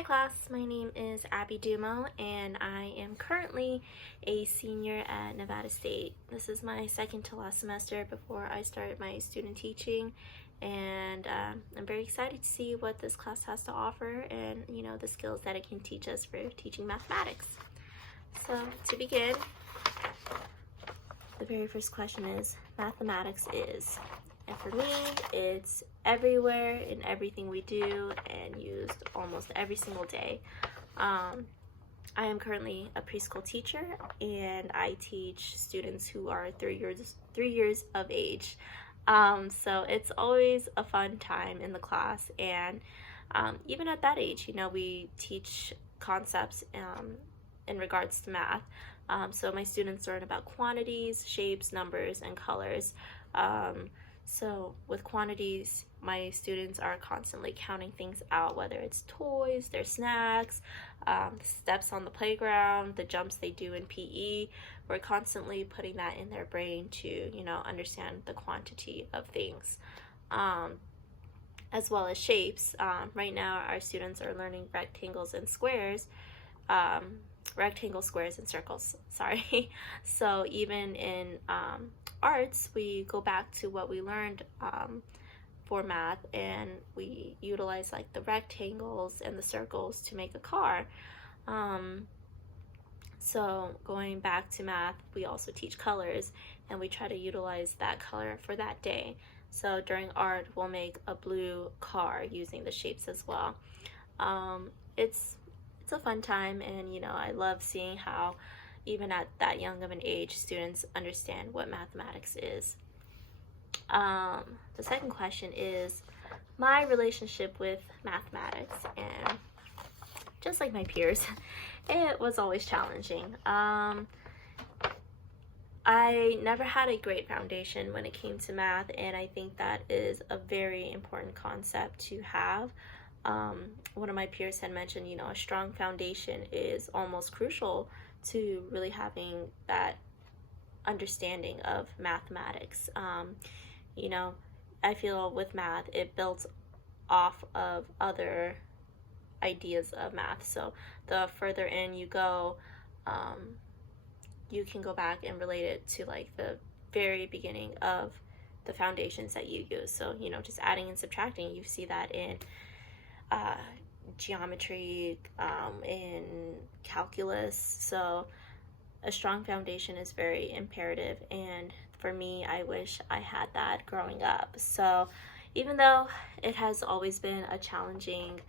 Hi class, my name is Abby Dumo and I am currently a senior at Nevada State. This is my second to last semester before I started my student teaching, and I'm very excited to see what this class has to offer and the skills that it can teach us for teaching mathematics. So to begin, the very first question is, mathematics is. And for me, it's everywhere in everything we do and used almost every single day. I am currently a preschool teacher and I teach students who are 3 years of age. So it's always a fun time in the class, and even at that age, we teach concepts in regards to math. So my students learn about quantities, shapes, numbers, and colors. So with quantities, my students are constantly counting things out, whether it's toys, their snacks, steps on the playground, the jumps they do in PE. We're constantly putting that in their brain to, understand the quantity of things. As well as shapes. Right now, our students are learning rectangles and squares. Rectangles, squares, and circles, sorry. So even in arts, we go back to what we learned for math, and we utilize like the rectangles and the circles to make a car. So going back to math, we also teach colors, and we try to utilize that color for that day. So during art, we'll make a blue car using the shapes as well. It's a fun time, and I love seeing how even at that young of an age, students understand what mathematics is. The second question is my relationship with mathematics, and just like my peers, it was always challenging. I never had a great foundation when it came to math, and I think that is a very important concept to have. One of my peers had mentioned, a strong foundation is almost crucial to really having that understanding of mathematics. I feel with math, it builds off of other ideas of math. So the further in you go, you can go back and relate it to like the very beginning of the foundations that you use. So, just adding and subtracting, you see that in geometry, in calculus. So a strong foundation is very imperative, and for me, I wish I had that growing up. So even though it has always been a challenging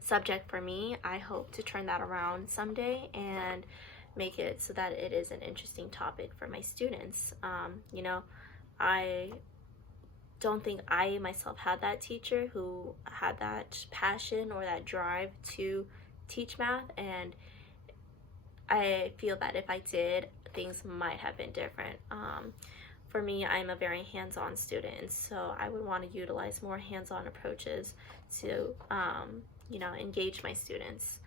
subject for me, I hope to turn that around someday and make it so that it is an interesting topic for my students. I don't think I myself had that teacher who had that passion or that drive to teach math, and I feel that if I did, things might have been different. For me, I'm a very hands-on student, so I would want to utilize more hands-on approaches to engage my students.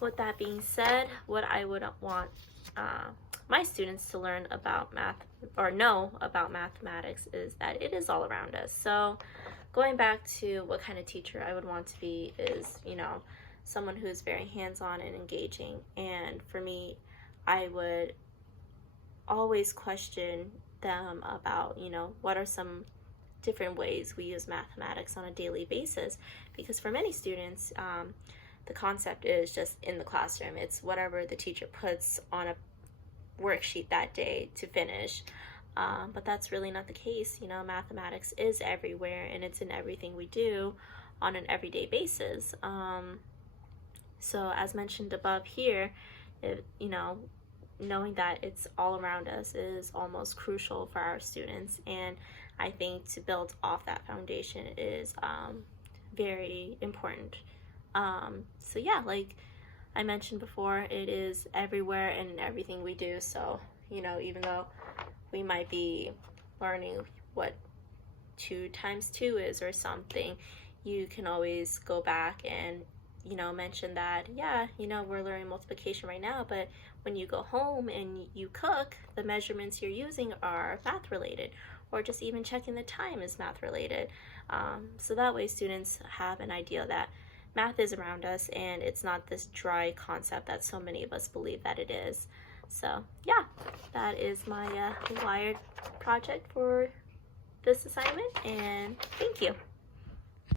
With that being said, what I would want my students to learn about math or know about mathematics is that it is all around us. So going back to what kind of teacher I would want to be is, someone who is very hands-on and engaging. And for me, I would always question them about, what are some different ways we use mathematics on a daily basis, because for many students, the concept is just in the classroom. It's whatever the teacher puts on a worksheet that day to finish. But that's really not the case. Mathematics is everywhere, and it's in everything we do on an everyday basis. So as mentioned above here, knowing that it's all around us is almost crucial for our students. And I think to build off that foundation is very important. So yeah, like I mentioned before, it is everywhere and in everything we do. So, even though we might be learning what 2 times 2 is or something, you can always go back and, mention that, yeah, we're learning multiplication right now, but when you go home and you cook, the measurements you're using are math related, or just even checking the time is math related. So that way students have an idea that math is around us and it's not this dry concept that so many of us believe that it is. So yeah, that is my wired project for this assignment, and thank you.